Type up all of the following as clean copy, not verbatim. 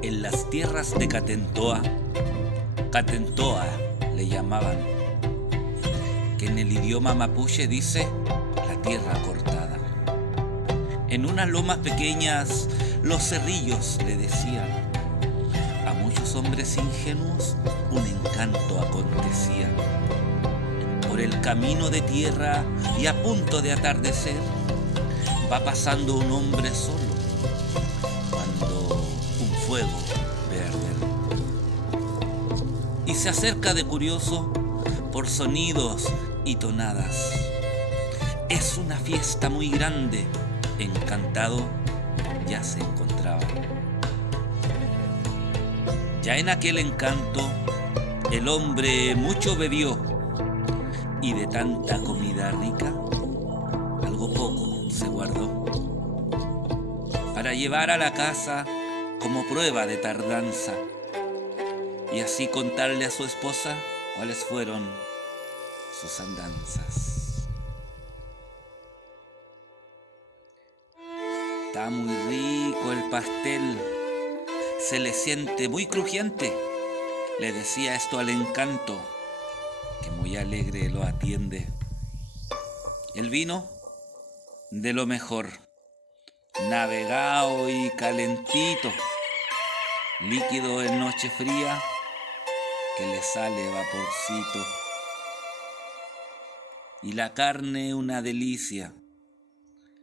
En las tierras de Catentoa, Catentoa le llamaban, que en el idioma mapuche dice la tierra cortada. En unas lomas pequeñas los cerrillos le decían, a muchos hombres ingenuos un encanto acontecía. Por el camino de tierra y a punto de atardecer, va pasando un hombre solo, cuando un fuego ve arder. Y se acerca de curioso por sonidos y tonadas. Es una fiesta muy grande, encantado ya se encontraba. Ya en aquel encanto el hombre mucho bebió, y de tanta comida rica algo poco se guardó, para llevar a la casa como prueba de tardanza, y así contarle a su esposa cuáles fueron sus andanzas. Está muy rico el pastel, se le siente muy crujiente, le decía esto al encanto, que muy alegre lo atiende. El vino de lo mejor, navegado y calentito, líquido en noche fría, que le sale vaporcito. Y la carne una delicia,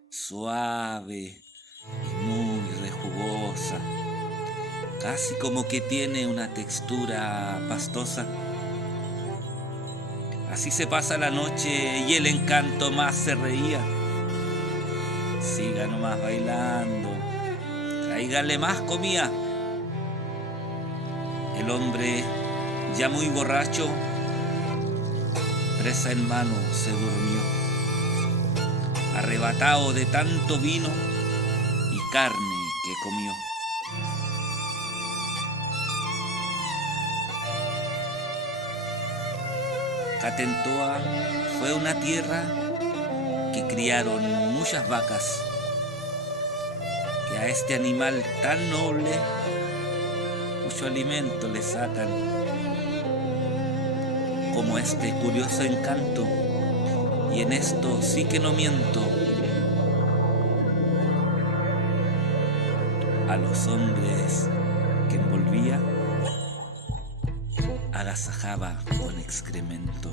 suave y muy rejugosa, casi como que tiene una textura pastosa. Así se pasa la noche y el encanto más se reía. Siga nomás bailando, tráigale más comida. El hombre, ya muy borracho, presa en mano se durmió, arrebatado de tanto vino y carne que comió. Catentoa fue una tierra que criaron muchas vacas, que a este animal tan noble mucho alimento le sacan, como este curioso encanto, y en esto sí que no miento, a los hombres que envolvía agasajaba con excremento.